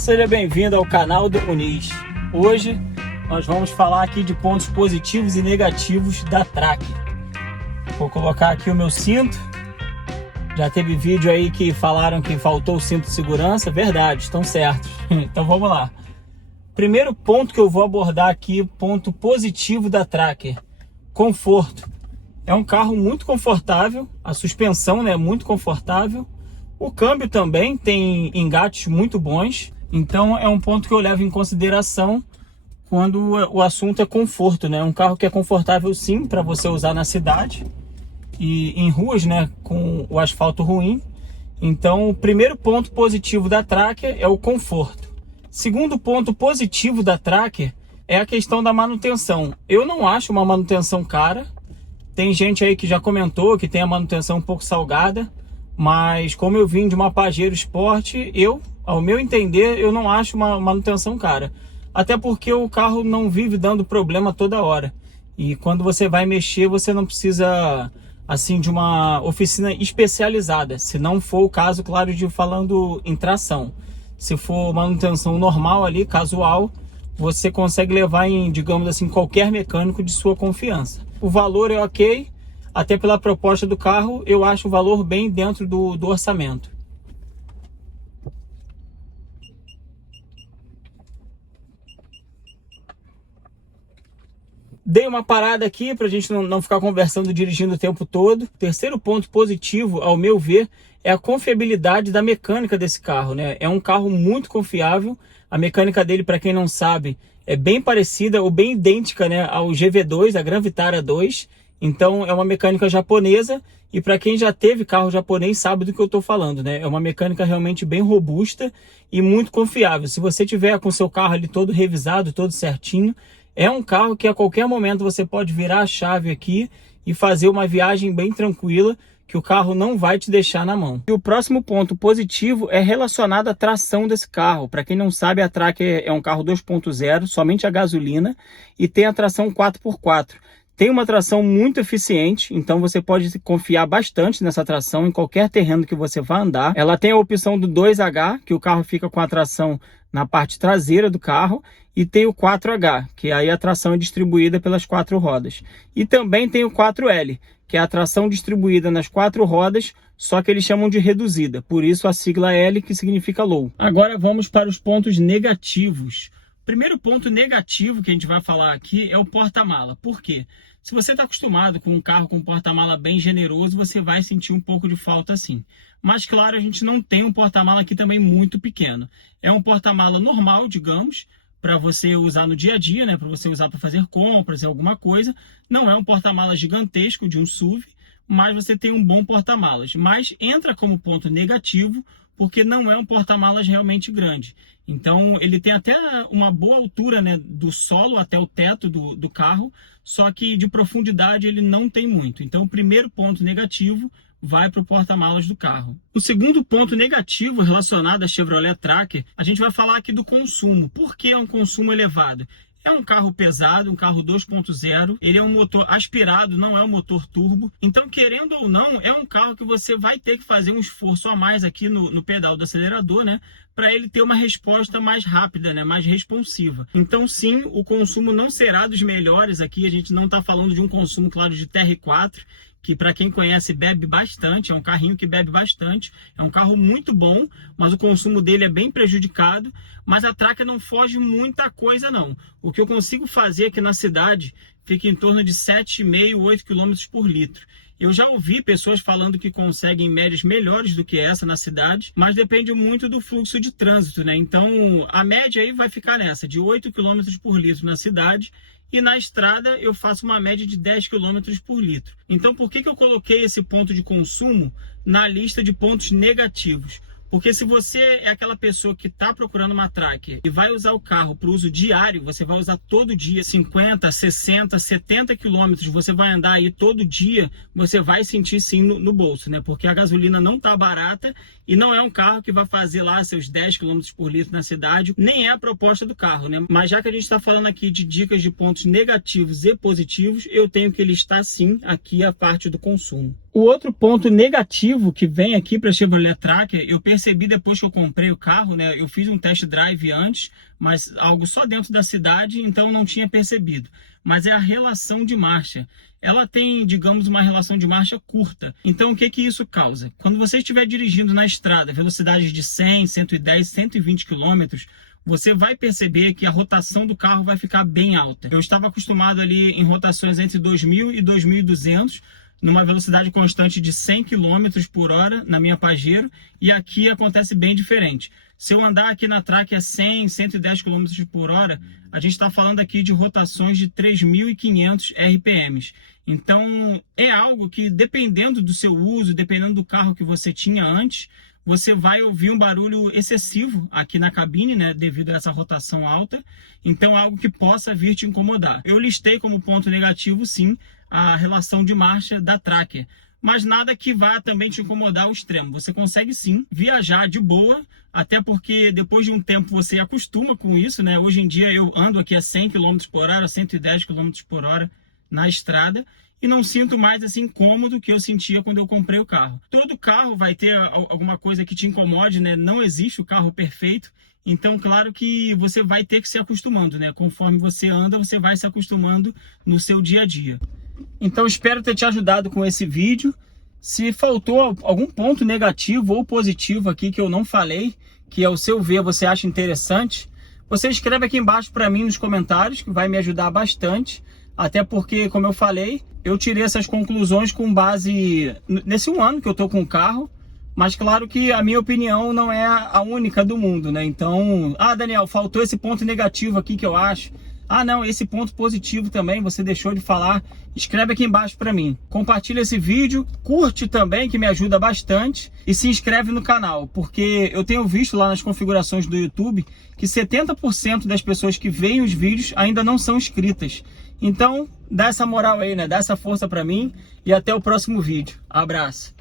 Seja bem-vindo ao canal do Muniz. Hoje nós vamos falar aqui de pontos positivos e negativos da Tracker. Vou colocar aqui o meu cinto. Já teve vídeo aí que falaram que faltou o cinto de segurança. Verdade, estão certos. Então vamos lá. Primeiro ponto que eu vou abordar aqui, ponto positivo da Tracker: conforto. É um carro muito confortável, a suspensão é muito confortável, o câmbio também tem engates muito bons, então é um ponto que eu levo em consideração quando o assunto é conforto, né? Um carro que é confortável sim para você usar na cidade e em ruas, né, com o asfalto ruim. Então o primeiro ponto positivo da Tracker é o conforto. Segundo ponto positivo da Tracker é a questão da manutenção. Eu não acho uma manutenção cara. Tem gente aí que já comentou que tem a manutenção um pouco salgada, mas como eu vim de uma Pajero Sport, ao meu entender, eu não acho uma manutenção cara. Até porque o carro não vive dando problema toda hora. E quando você vai mexer, você não precisa assim de uma oficina especializada. Se não for o caso, claro, de falando em tração. Se for manutenção normal ali, casual, você consegue levar em, digamos assim, qualquer mecânico de sua confiança. O valor é ok, até pela proposta do carro, eu acho o valor bem dentro do orçamento. Dei uma parada aqui para a gente não ficar conversando dirigindo o tempo todo. Terceiro ponto positivo, ao meu ver, é a confiabilidade da mecânica desse carro, né? É um carro muito confiável. A mecânica dele, para quem não sabe, é bem parecida ou bem idêntica, né, ao GV2, a Gran Vitara 2. Então é uma mecânica japonesa, e para quem já teve carro japonês sabe do que eu estou falando, né? É uma mecânica realmente bem robusta e muito confiável. Se você tiver com seu carro ali todo revisado, todo certinho, é um carro que a qualquer momento você pode virar a chave aqui e fazer uma viagem bem tranquila, que o carro não vai te deixar na mão. E o próximo ponto positivo é relacionado à tração desse carro. Para quem não sabe, a Tracker é um carro 2.0, somente a gasolina, e tem a tração 4x4. Tem uma tração muito eficiente, então você pode confiar bastante nessa tração em qualquer terreno que você vá andar. Ela tem a opção do 2H, que o carro fica com a tração na parte traseira do carro, e tem o 4H, que aí a tração é distribuída pelas 4 rodas. E também tem o 4L, que é a tração distribuída nas 4 rodas, só que eles chamam de reduzida, por isso a sigla L, que significa low. Agora vamos para os pontos negativos. O primeiro ponto negativo que a gente vai falar aqui é o porta-mala. Por quê? Se você está acostumado com um carro com porta-mala bem generoso, você vai sentir um pouco de falta sim. Mas claro, a gente não tem um porta-mala aqui também muito pequeno. É um porta-mala normal, digamos, para você usar no dia a dia, né? Para você usar para fazer compras e alguma coisa. Não é um porta-malas gigantesco de um SUV, mas você tem um bom porta-malas. Mas entra como ponto negativo, porque não é um porta-malas realmente grande. Então ele tem até uma boa altura, né, do solo até o teto do carro, só que de profundidade ele não tem muito. Então o primeiro ponto negativo vai para o porta-malas do carro. O segundo ponto negativo relacionado à Chevrolet Tracker, a gente vai falar aqui do consumo. Por que é um consumo elevado? É um carro pesado, um carro 2.0, ele é um motor aspirado, não é um motor turbo. Então, querendo ou não, é um carro que você vai ter que fazer um esforço a mais aqui no pedal do acelerador, né? Para ele ter uma resposta mais rápida, né? Mais responsiva. Então, sim, o consumo não será dos melhores aqui. A gente não está falando de um consumo, claro, de TR4, que para quem conhece bebe bastante, é um carrinho que bebe bastante, é um carro muito bom, mas o consumo dele é bem prejudicado. Mas a Tracker não foge muita coisa não. O que eu consigo fazer aqui na cidade fica em torno de 7,5, 8 km por litro. Eu já ouvi pessoas falando que conseguem médias melhores do que essa na cidade, mas depende muito do fluxo de trânsito, né? Então a média aí vai ficar nessa, de 8 km por litro na cidade, e na estrada eu faço uma média de 10 km por litro. Então por que eu coloquei esse ponto de consumo na lista de pontos negativos? Porque se você é aquela pessoa que está procurando uma Tracker e vai usar o carro para uso diário, você vai usar todo dia 50, 60, 70 quilômetros, você vai andar aí todo dia, você vai sentir sim no bolso, né? Porque a gasolina não está barata e não é um carro que vai fazer lá seus 10 km por litro na cidade, nem é a proposta do carro, né? Mas já que a gente está falando aqui de dicas de pontos negativos e positivos, eu tenho que listar sim aqui a parte do consumo. O outro ponto negativo que vem aqui para a Chevrolet Tracker, eu percebi depois que eu comprei o carro, né? Eu fiz um test drive antes, mas algo só dentro da cidade, então não tinha percebido. Mas é a relação de marcha. Ela tem, digamos, uma relação de marcha curta. Então, o que que isso causa? Quando você estiver dirigindo na estrada, velocidades de 100, 110, 120 km, você vai perceber que a rotação do carro vai ficar bem alta. Eu estava acostumado ali em rotações entre 2.000 e 2.200, numa velocidade constante de 100 km por hora na minha Pajero, e aqui acontece bem diferente. Se eu andar aqui na Tracker a 100, 110 km por hora, a gente está falando aqui de rotações de 3.500 RPMs. Então, é algo que, dependendo do seu uso, dependendo do carro que você tinha antes, você vai ouvir um barulho excessivo aqui na cabine, né, devido a essa rotação alta. Então, é algo que possa vir te incomodar. Eu listei como ponto negativo, sim, a relação de marcha da Tracker, mas nada que vá também te incomodar ao extremo. Você consegue sim viajar de boa, até porque depois de um tempo você acostuma com isso, né? Hoje em dia eu ando aqui a 100 km por hora, 110 km por hora na estrada, e não sinto mais esse incômodo que eu sentia quando eu comprei o carro. Todo carro vai ter alguma coisa que te incomode, né? Não existe o carro perfeito. Então, claro que você vai ter que se acostumando, né? Conforme você anda, você vai se acostumando no seu dia a dia. Então, espero ter te ajudado com esse vídeo. Se faltou algum ponto negativo ou positivo aqui que eu não falei, que ao seu ver você acha interessante, você escreve aqui embaixo para mim nos comentários, que vai me ajudar bastante. Até porque, como eu falei, eu tirei essas conclusões com base nesse 1 ano que eu tô com o carro. Mas claro que a minha opinião não é a única do mundo, né? Então, Daniel, faltou esse ponto negativo aqui que eu acho. Não, esse ponto positivo também, você deixou de falar. Escreve aqui embaixo para mim. Compartilha esse vídeo, curte também, que me ajuda bastante. E se inscreve no canal, porque eu tenho visto lá nas configurações do YouTube que 70% das pessoas que veem os vídeos ainda não são inscritas. Então, dá essa moral aí, né? Dá essa força para mim e até o próximo vídeo. Abraço!